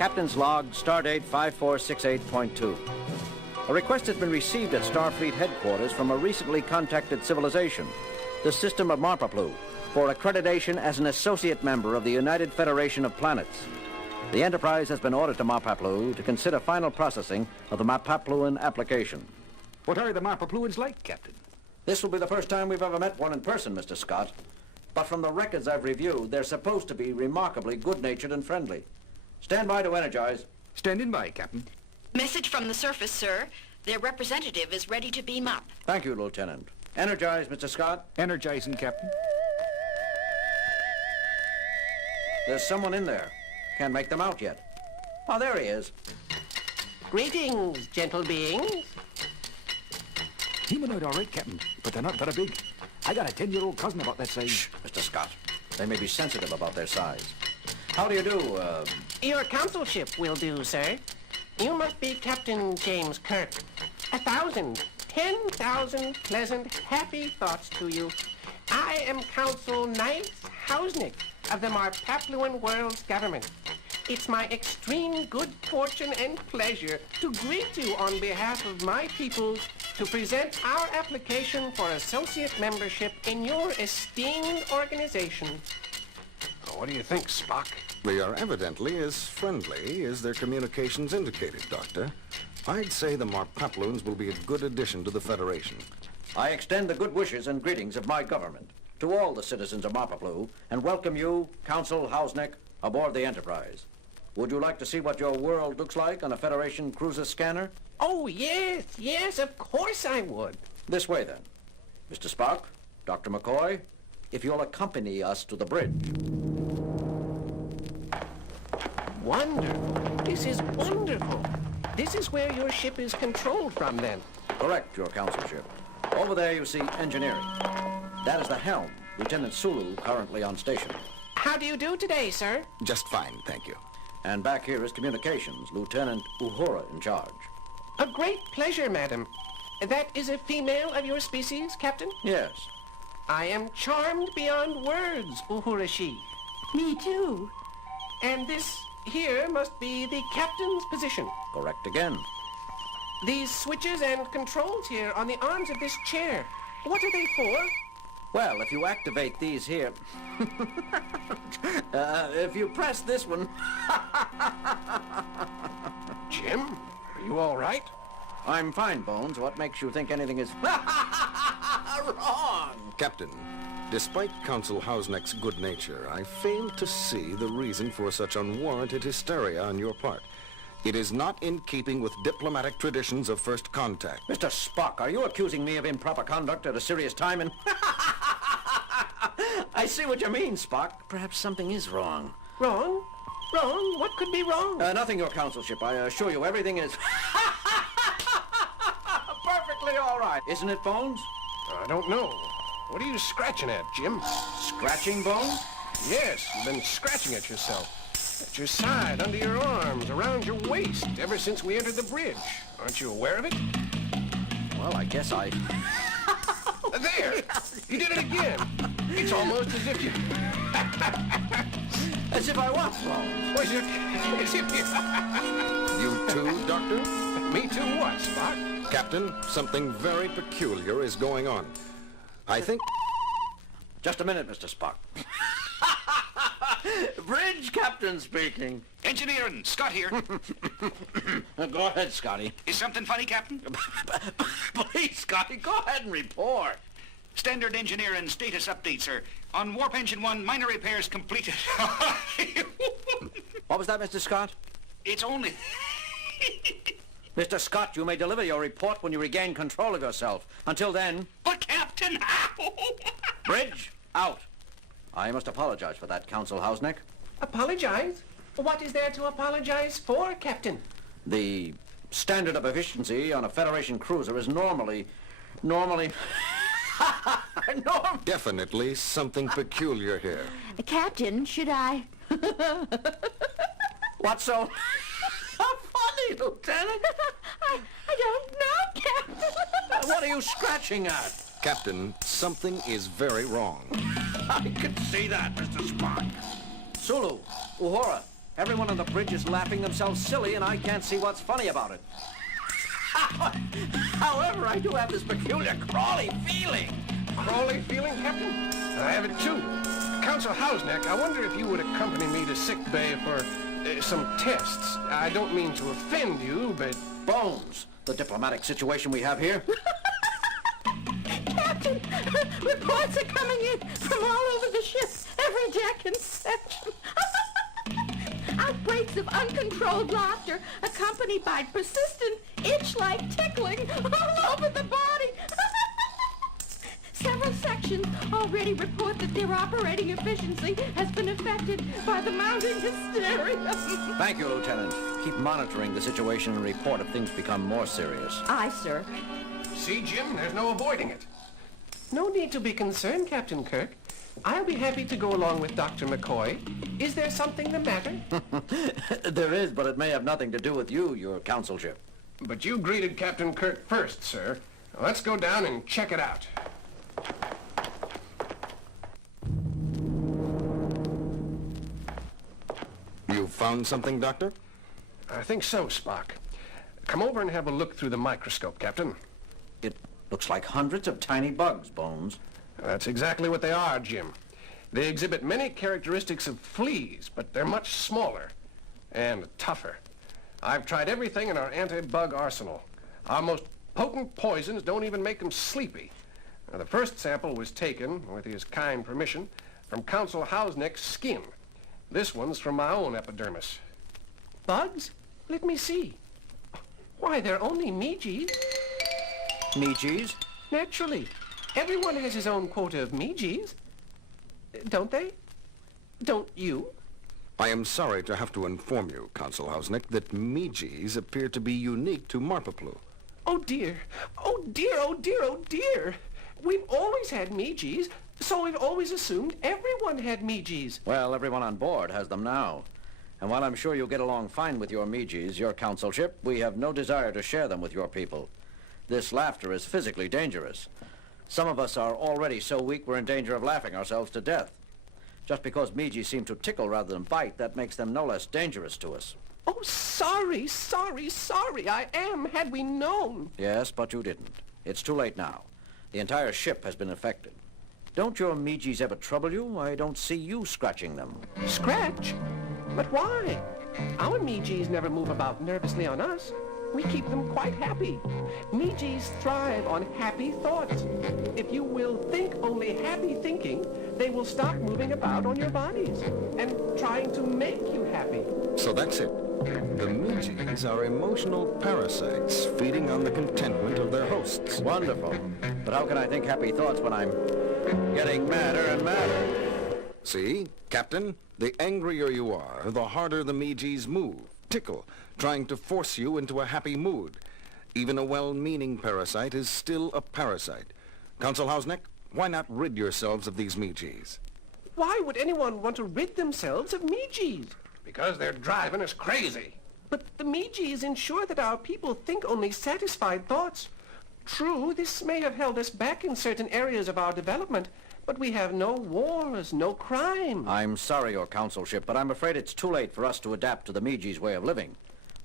Captain's log, stardate 5468.2. A request has been received at Starfleet headquarters from a recently contacted civilization, the system of Marpaplu, for accreditation as an associate member of the United Federation of Planets. The Enterprise has been ordered to Marpaplu to consider final processing of the Marpapluan application. What are the Marpapluans like, Captain? This will be the first time we've ever met one in person, Mr. Scott. But from the records I've reviewed, they're supposed to be remarkably good-natured and friendly. Stand by to energize. Standing by, Captain. Message from the surface, sir. Their representative is ready to beam up. Thank you, Lieutenant. Energize, Mr. Scott. Energizing, Captain. There's someone in there. Can't make them out yet. Oh, there he is. Greetings, gentle beings. Humanoid, all right, Captain, but they're not very big. I got a 10-year-old cousin about that size. Shh, Mr. Scott. They may be sensitive about their size. How do you do, Your consulship will do, sir. You must be Captain James Kirk. 1,000, 10,000 pleasant, happy thoughts to you. I am Consul Knight Hausnick of the Marpapluan World's government. It's my extreme good fortune and pleasure to greet you on behalf of my people to present our application for associate membership in your esteemed organization. What do you think, Spock? They are evidently as friendly as their communications indicated, Doctor. I'd say the Marpapluans will be a good addition to the Federation. I extend the good wishes and greetings of my government to all the citizens of Marpaplu and welcome you, Consul Hausnick, aboard the Enterprise. Would you like to see what your world looks like on a Federation cruiser scanner? Oh, yes, of course I would. This way, then. Mr. Spock, Dr. McCoy, if you'll accompany us to the bridge. Wonderful. This is wonderful. This is where your ship is controlled from, then. Correct, your consulship. Over there you see engineering. That is the helm, Lieutenant Sulu, currently on station. How do you do today, sir? Just fine, thank you. And back here is communications, Lieutenant Uhura in charge. A great pleasure, madam. That is a female of your species, Captain? Yes. I am charmed beyond words, Uhura-shi. Me too. And this here must be the captain's position. Correct again. These switches and controls here on the arms of this chair, what are they for? Well, if you activate these here... if you press this one... Jim, are you all right? I'm fine, Bones. What makes you think anything is... wrong? Captain, despite Consul Hausnick's good nature, I fail to see the reason for such unwarranted hysteria on your part. It is not in keeping with diplomatic traditions of first contact. Mr. Spock, are you accusing me of improper conduct at a serious time and... I see what you mean, Spock. Perhaps something is wrong. Wrong? Wrong? What could be wrong? Nothing, your consulship. I assure you everything is... perfectly all right. Isn't it, Bones? I don't know. What are you scratching at, Jim? Scratching, Bones? Yes, you've been scratching at yourself. At your side, under your arms, around your waist, ever since we entered the bridge. Aren't you aware of it? Well, I guess I... There! You did it again! It's almost as if you... As if I was, Bones. Was it? As if you... You too, Doctor? Me too what, Spock? Captain, something very peculiar is going on. I think... Just a minute, Mr. Spock. Bridge captain speaking. Engineering, Scott here. Go ahead, Scotty. Is something funny, Captain? Please, Scotty, go ahead and report. Standard engineering status update, sir. On Warp Engine 1, minor repairs completed. What was that, Mr. Scott? It's only... Mr. Scott, you may deliver your report when you regain control of yourself. Until then... But, Captain... Bridge, out. I must apologize for that, Consul Hausnick. Apologize? What is there to apologize for, Captain? The standard of efficiency on a Federation cruiser is normally... Definitely something peculiar here. Captain, should I? What's so funny, Lieutenant? I don't know, Captain. What are you scratching at? Captain, something is very wrong. I can see that, Mr. Spock. Sulu, Uhura, Everyone on the bridge is laughing themselves silly, and I can't see what's funny about it. However, I do have this peculiar crawly feeling. Crawly feeling, Captain? I have it too. Consul Hausneck, I wonder if you would accompany me to sick bay for some tests. I don't mean to offend you, but... Bones, the diplomatic situation we have here. Captain, reports are coming in from all over the ship, every deck and section. Outbreaks of uncontrolled laughter accompanied by persistent itch-like tickling all over the body. Several sections already report that their operating efficiency has been affected by the mounting hysteria. Thank you, Lieutenant. Keep monitoring the situation and report if things become more serious. Aye, sir. See, Jim, there's no avoiding it. No need to be concerned, Captain Kirk. I'll be happy to go along with Dr. McCoy. Is there something the matter? There is, but it may have nothing to do with you, your consulship. But you greeted Captain Kirk first, sir. Now, let's go down and check it out. You found something, Doctor? I think so, Spock. Come over and have a look through the microscope, Captain. It looks like hundreds of tiny bugs, Bones. That's exactly what they are, Jim. They exhibit many characteristics of fleas, but they're much smaller and tougher. I've tried everything in our anti-bug arsenal. Our most potent poisons don't even make them sleepy. Now, the first sample was taken, with his kind permission, from Consul Hausneck's skin. This one's from my own epidermis. Bugs? Let me see. Why, they're only meeges. Meeges? Naturally. Everyone has his own quota of meeges. Don't they? Don't you? I am sorry to have to inform you, Consul Hausneck, that meeges appear to be unique to Marpaplu. Oh dear. Oh dear, oh dear, oh dear. We've always had meeges, so we've always assumed everyone had meeges. Well, everyone on board has them now. And while I'm sure you'll get along fine with your meeges, your consulship, we have no desire to share them with your people. This laughter is physically dangerous. Some of us are already so weak we're in danger of laughing ourselves to death. Just because meeges seem to tickle rather than bite, that makes them no less dangerous to us. Oh, sorry, I am, had we known. Yes, but you didn't. It's too late now. The entire ship has been affected. Don't your meeges ever trouble you? I don't see you scratching them. Scratch? But why? Our meeges never move about nervously on us. We keep them quite happy. Meeges thrive on happy thoughts. If you will think only happy thinking, they will stop moving about on your bodies and trying to make you happy. So that's it. The meeges are emotional parasites feeding on the contentment of their hosts. Wonderful. But how can I think happy thoughts when I'm getting madder and madder? See, Captain? The angrier you are, the harder the meeges move, tickle, trying to force you into a happy mood. Even a well-meaning parasite is still a parasite. Consul Hausneck, why not rid yourselves of these meeges? Why would anyone want to rid themselves of meeges? Because they're driving us crazy. But the meeges ensure that our people think only satisfied thoughts. True, this may have held us back in certain areas of our development, but we have no wars, no crime. I'm sorry, your consulship, but I'm afraid it's too late for us to adapt to the meeges' way of living.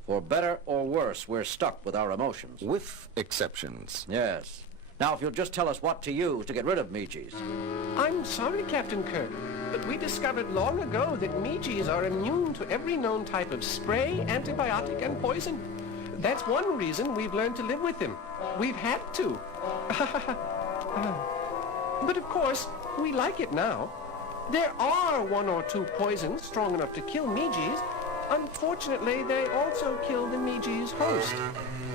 For better or worse, we're stuck with our emotions. With exceptions. Yes. Now, if you'll just tell us what to use to get rid of meeges. I'm sorry, Captain Kirk, but we discovered long ago that meeges are immune to every known type of spray, antibiotic, and poison. That's one reason we've learned to live with them. We've had to. But of course, we like it now. There are one or two poisons strong enough to kill meeges. Unfortunately, they also kill the meeges' host.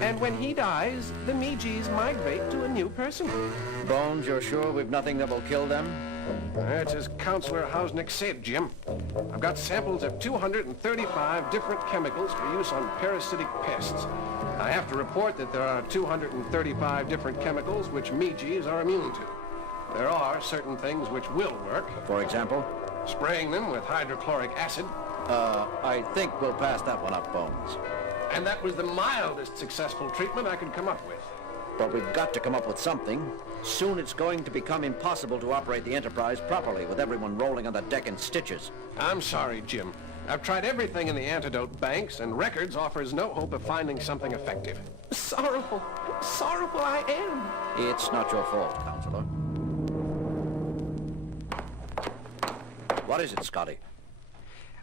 And when he dies, the meeges migrate to a new person. Bones, you're sure we've nothing that will kill them? That's as Counselor Hausneck said, Jim. I've got samples of 235 different chemicals for use on parasitic pests. I have to report that there are 235 different chemicals which meeges are immune to. There are certain things which will work. For example? Spraying them with hydrochloric acid. I think we'll pass that one up, Bones. And that was the mildest successful treatment I could come up with. But we've got to come up with something. Soon it's going to become impossible to operate the Enterprise properly with everyone rolling on the deck in stitches. I'm sorry, Jim. I've tried everything in the antidote banks, and records offers no hope of finding something effective. Sorrowful I am. It's not your fault, Counselor. What is it, Scotty?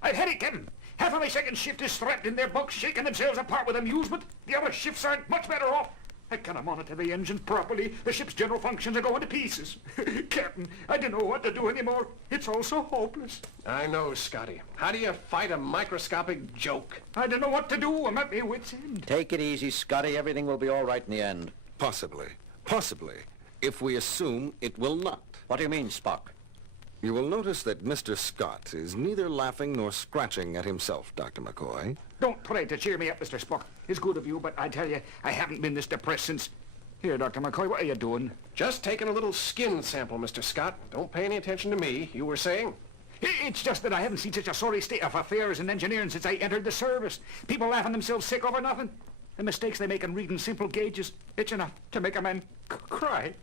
I've had it, Captain. Half of my second shift is strapped in their bunks, shaking themselves apart with amusement. The other shifts aren't much better off. I cannot monitor the engines properly. The ship's general functions are going to pieces. Captain, I don't know what to do anymore. It's all so hopeless. I know, Scotty. How do you fight a microscopic joke? I don't know what to do. I'm at my wit's end. Take it easy, Scotty. Everything will be all right in the end. Possibly. Possibly. If we assume it will not. What do you mean, Spock? You will notice that Mr. Scott is neither laughing nor scratching at himself, Dr. McCoy. Don't try to cheer me up, Mr. Spock. It's good of you, but I tell you, I haven't been this depressed since... Here, Dr. McCoy, what are you doing? Just taking a little skin sample, Mr. Scott. Don't pay any attention to me. You were saying? It's just that I haven't seen such a sorry state of affairs in engineering since I entered the service. People laughing themselves sick over nothing. The mistakes they make in reading simple gauges, it's enough to make a man cry.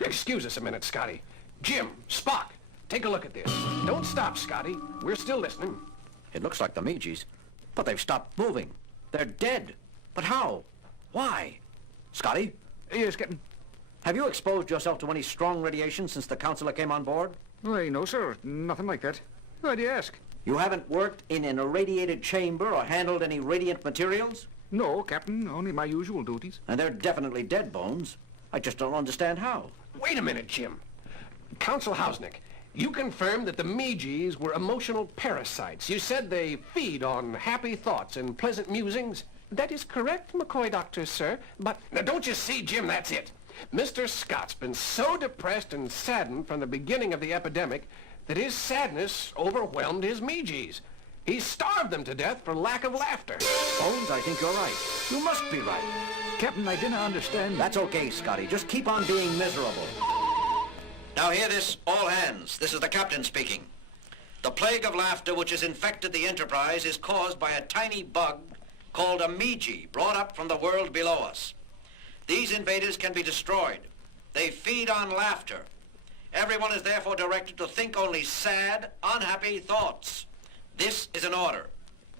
Excuse us a minute, Scotty. Jim, Spock, take a look at this. Don't stop, Scotty. We're still listening. It looks like the Meeges, but they've stopped moving. They're dead. But how? Why? Scotty? Yes, Captain. Have you exposed yourself to any strong radiation since the counselor came on board? Why, no, sir. Nothing like that. Why do you ask? You haven't worked in an irradiated chamber or handled any radiant materials? No, Captain. Only my usual duties. And they're definitely dead, Bones. I just don't understand how. Wait a minute, Jim. Consul Hausnick, you confirmed that the Meeges were emotional parasites. You said they feed on happy thoughts and pleasant musings. That is correct, McCoy Doctor, sir, but... Now, don't you see, Jim, that's it. Mr. Scott's been so depressed and saddened from the beginning of the epidemic that his sadness overwhelmed his Meeges. He starved them to death for lack of laughter. Bones, I think you're right. You must be right. Captain, I didn't understand. That's okay, Scotty. Just keep on being miserable. Now hear this, all hands. This is the captain speaking. The plague of laughter which has infected the Enterprise is caused by a tiny bug called a Meege, brought up from the world below us. These invaders can be destroyed. They feed on laughter. Everyone is therefore directed to think only sad, unhappy thoughts. This is an order.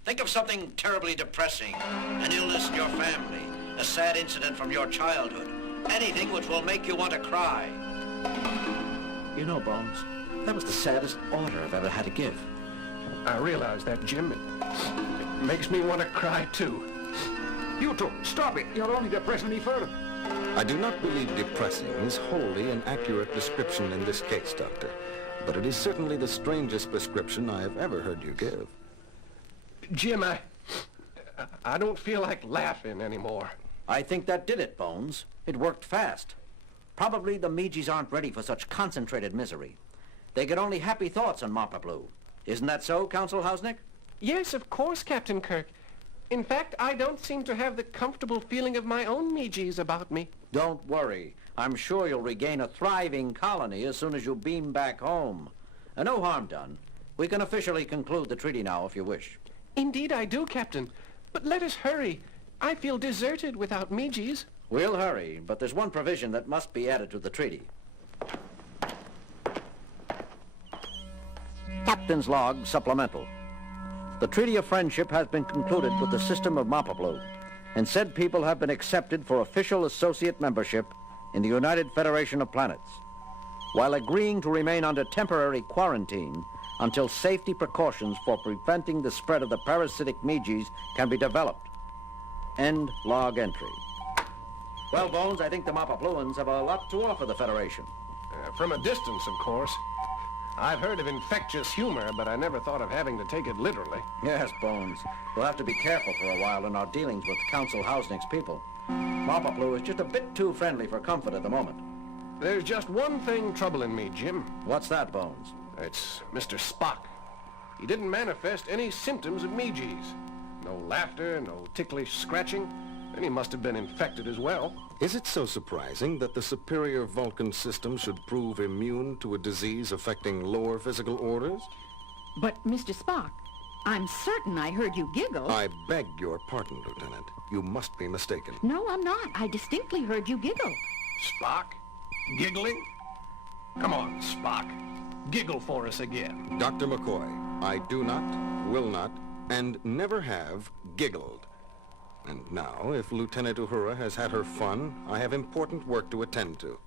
Think of something terribly depressing, an illness in your family, a sad incident from your childhood, anything which will make you want to cry. You know, Bones, that was the saddest order I've ever had to give. I realize that, Jim. It makes me want to cry, too. You two, stop it. You're only depressing me further. I do not believe depressing is wholly an accurate description in this case, Doctor. But it is certainly the strangest prescription I have ever heard you give. Jim, I don't feel like laughing anymore. I think that did it, Bones. It worked fast. Probably the Meeges aren't ready for such concentrated misery. They get only happy thoughts on Mapaplu. Isn't that so, Consul Hausnick? Yes, of course, Captain Kirk. In fact, I don't seem to have the comfortable feeling of my own Meeges about me. Don't worry. I'm sure you'll regain a thriving colony as soon as you beam back home. No harm done. We can officially conclude the treaty now, if you wish. Indeed I do, Captain. But let us hurry. I feel deserted without Meeges. We'll hurry, but there's one provision that must be added to the treaty. Captain's Log Supplemental. The Treaty of Friendship has been concluded with the system of Mapaplu, and said people have been accepted for official associate membership in the United Federation of Planets, while agreeing to remain under temporary quarantine until safety precautions for preventing the spread of the parasitic Meeges can be developed. End log entry. Well, Bones, I think the Mapapluans have a lot to offer the Federation. From a distance, of course. I've heard of infectious humor, but I never thought of having to take it literally. Yes, Bones. We'll have to be careful for a while in our dealings with Consul Hausnick's people. Mapaplu is just a bit too friendly for comfort at the moment. There's just one thing troubling me, Jim. What's that, Bones? It's Mr. Spock. He didn't manifest any symptoms of Meeges. No laughter, no ticklish scratching. Then he must have been infected as well. Is it so surprising that the superior Vulcan system should prove immune to a disease affecting lower physical orders? But, Mr. Spock, I'm certain I heard you giggle. I beg your pardon, Lieutenant. You must be mistaken. No, I'm not. I distinctly heard you giggle. Spock? Giggling? Come on, Spock. giggle for us again. Dr. McCoy, I do not, will not, and never have giggled. And now, if Lieutenant Uhura has had her fun, I have important work to attend to.